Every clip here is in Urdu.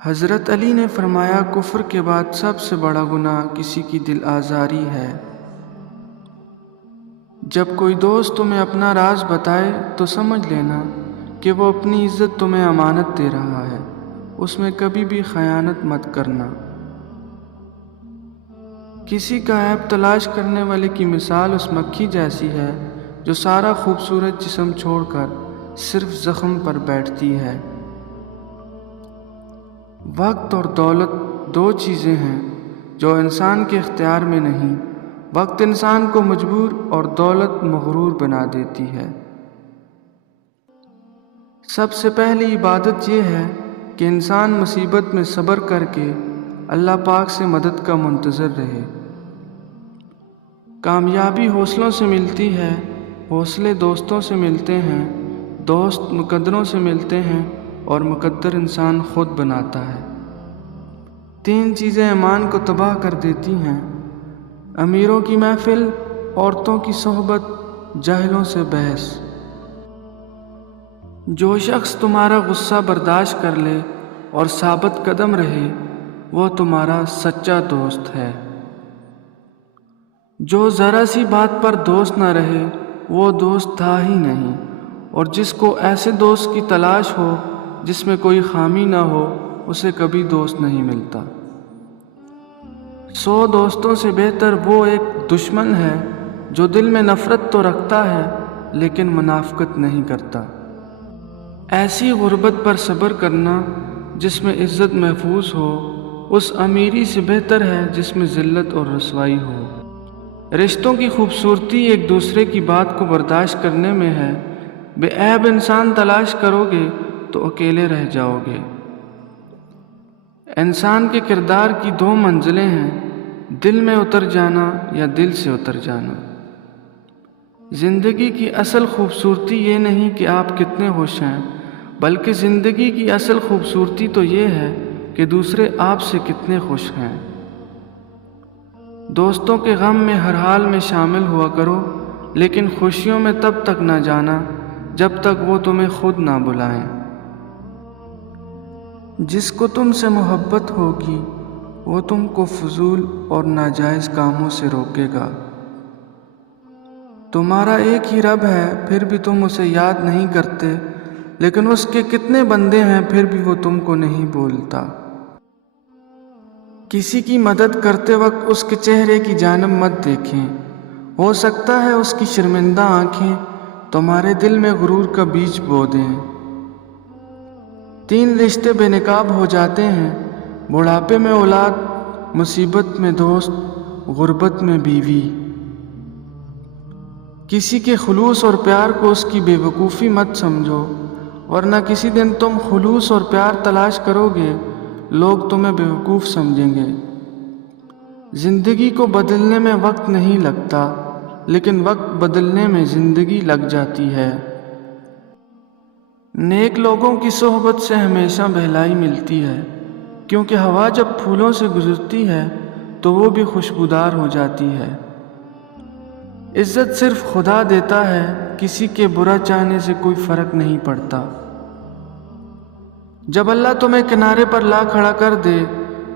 حضرت علی نے فرمایا کفر کے بعد سب سے بڑا گناہ کسی کی دل آزاری ہے۔ جب کوئی دوست تمہیں اپنا راز بتائے تو سمجھ لینا کہ وہ اپنی عزت تمہیں امانت دے رہا ہے، اس میں کبھی بھی خیانت مت کرنا۔ کسی کا عیب تلاش کرنے والے کی مثال اس مکھی جیسی ہے جو سارا خوبصورت جسم چھوڑ کر صرف زخم پر بیٹھتی ہے۔ وقت اور دولت دو چیزیں ہیں جو انسان کے اختیار میں نہیں۔ وقت انسان کو مجبور اور دولت مغرور بنا دیتی ہے۔ سب سے پہلی عبادت یہ ہے کہ انسان مصیبت میں صبر کر کے اللہ پاک سے مدد کا منتظر رہے۔ کامیابی حوصلوں سے ملتی ہے، حوصلے دوستوں سے ملتے ہیں، دوست مقدروں سے ملتے ہیں اور مقدر انسان خود بناتا ہے۔ تین چیزیں ایمان کو تباہ کر دیتی ہیں: امیروں کی محفل، عورتوں کی صحبت، جاہلوں سے بحث۔ جو شخص تمہارا غصہ برداشت کر لے اور ثابت قدم رہے وہ تمہارا سچا دوست ہے۔ جو ذرا سی بات پر دوست نہ رہے وہ دوست تھا ہی نہیں، اور جس کو ایسے دوست کی تلاش ہو جس میں کوئی خامی نہ ہو اسے کبھی دوست نہیں ملتا۔ 100 دوستوں سے بہتر وہ ایک دشمن ہے جو دل میں نفرت تو رکھتا ہے لیکن منافقت نہیں کرتا۔ ایسی غربت پر صبر کرنا جس میں عزت محفوظ ہو اس امیری سے بہتر ہے جس میں ذلت اور رسوائی ہو۔ رشتوں کی خوبصورتی ایک دوسرے کی بات کو برداشت کرنے میں ہے۔ بے عیب انسان تلاش کرو گے تو اکیلے رہ جاؤ گے۔ انسان کے کردار کی 2 منزلیں ہیں: دل میں اتر جانا یا دل سے اتر جانا۔ زندگی کی اصل خوبصورتی یہ نہیں کہ آپ کتنے خوش ہیں، بلکہ زندگی کی اصل خوبصورتی تو یہ ہے کہ دوسرے آپ سے کتنے خوش ہیں۔ دوستوں کے غم میں ہر حال میں شامل ہوا کرو، لیکن خوشیوں میں تب تک نہ جانا جب تک وہ تمہیں خود نہ بلائیں۔ جس کو تم سے محبت ہوگی وہ تم کو فضول اور ناجائز کاموں سے روکے گا۔ تمہارا ایک ہی رب ہے پھر بھی تم اسے یاد نہیں کرتے، لیکن اس کے کتنے بندے ہیں پھر بھی وہ تم کو نہیں بولتا۔ کسی کی مدد کرتے وقت اس کے چہرے کی جانب مت دیکھیں، ہو سکتا ہے اس کی شرمندہ آنکھیں تمہارے دل میں غرور کا بیج بو دیں۔ 3 رشتے بے نقاب ہو جاتے ہیں: بڑھاپے میں اولاد، مصیبت میں دوست، غربت میں بیوی۔ کسی کے خلوص اور پیار کو اس کی بے وقوفی مت سمجھو، ورنہ کسی دن تم خلوص اور پیار تلاش کرو گے لوگ تمہیں بے وقوف سمجھیں گے۔ زندگی کو بدلنے میں وقت نہیں لگتا، لیکن وقت بدلنے میں زندگی لگ جاتی ہے۔ نیک لوگوں کی صحبت سے ہمیشہ بہلائی ملتی ہے، کیونکہ ہوا جب پھولوں سے گزرتی ہے تو وہ بھی خوشبودار ہو جاتی ہے۔ عزت صرف خدا دیتا ہے، کسی کے برا چاہنے سے کوئی فرق نہیں پڑتا۔ جب اللہ تمہیں کنارے پر لا کھڑا کر دے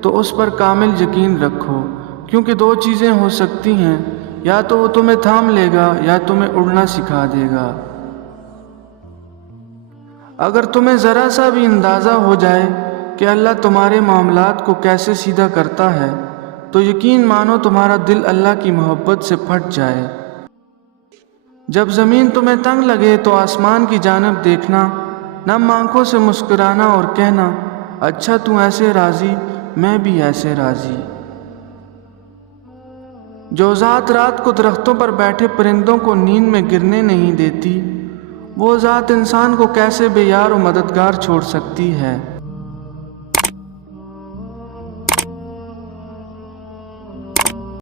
تو اس پر کامل یقین رکھو، کیونکہ 2 چیزیں ہو سکتی ہیں: یا تو وہ تمہیں تھام لے گا یا تمہیں اڑنا سکھا دے گا۔ اگر تمہیں ذرا سا بھی اندازہ ہو جائے کہ اللہ تمہارے معاملات کو کیسے سیدھا کرتا ہے تو یقین مانو تمہارا دل اللہ کی محبت سے پھٹ جائے۔ جب زمین تمہیں تنگ لگے تو آسمان کی جانب دیکھنا، نم آنکھوں سے مسکرانا اور کہنا اچھا تو ایسے راضی، میں بھی ایسے راضی۔ جو ذات رات کو درختوں پر بیٹھے پرندوں کو نیند میں گرنے نہیں دیتی، وہ ذات انسان کو کیسے بے یار و مددگار چھوڑ سکتی ہے۔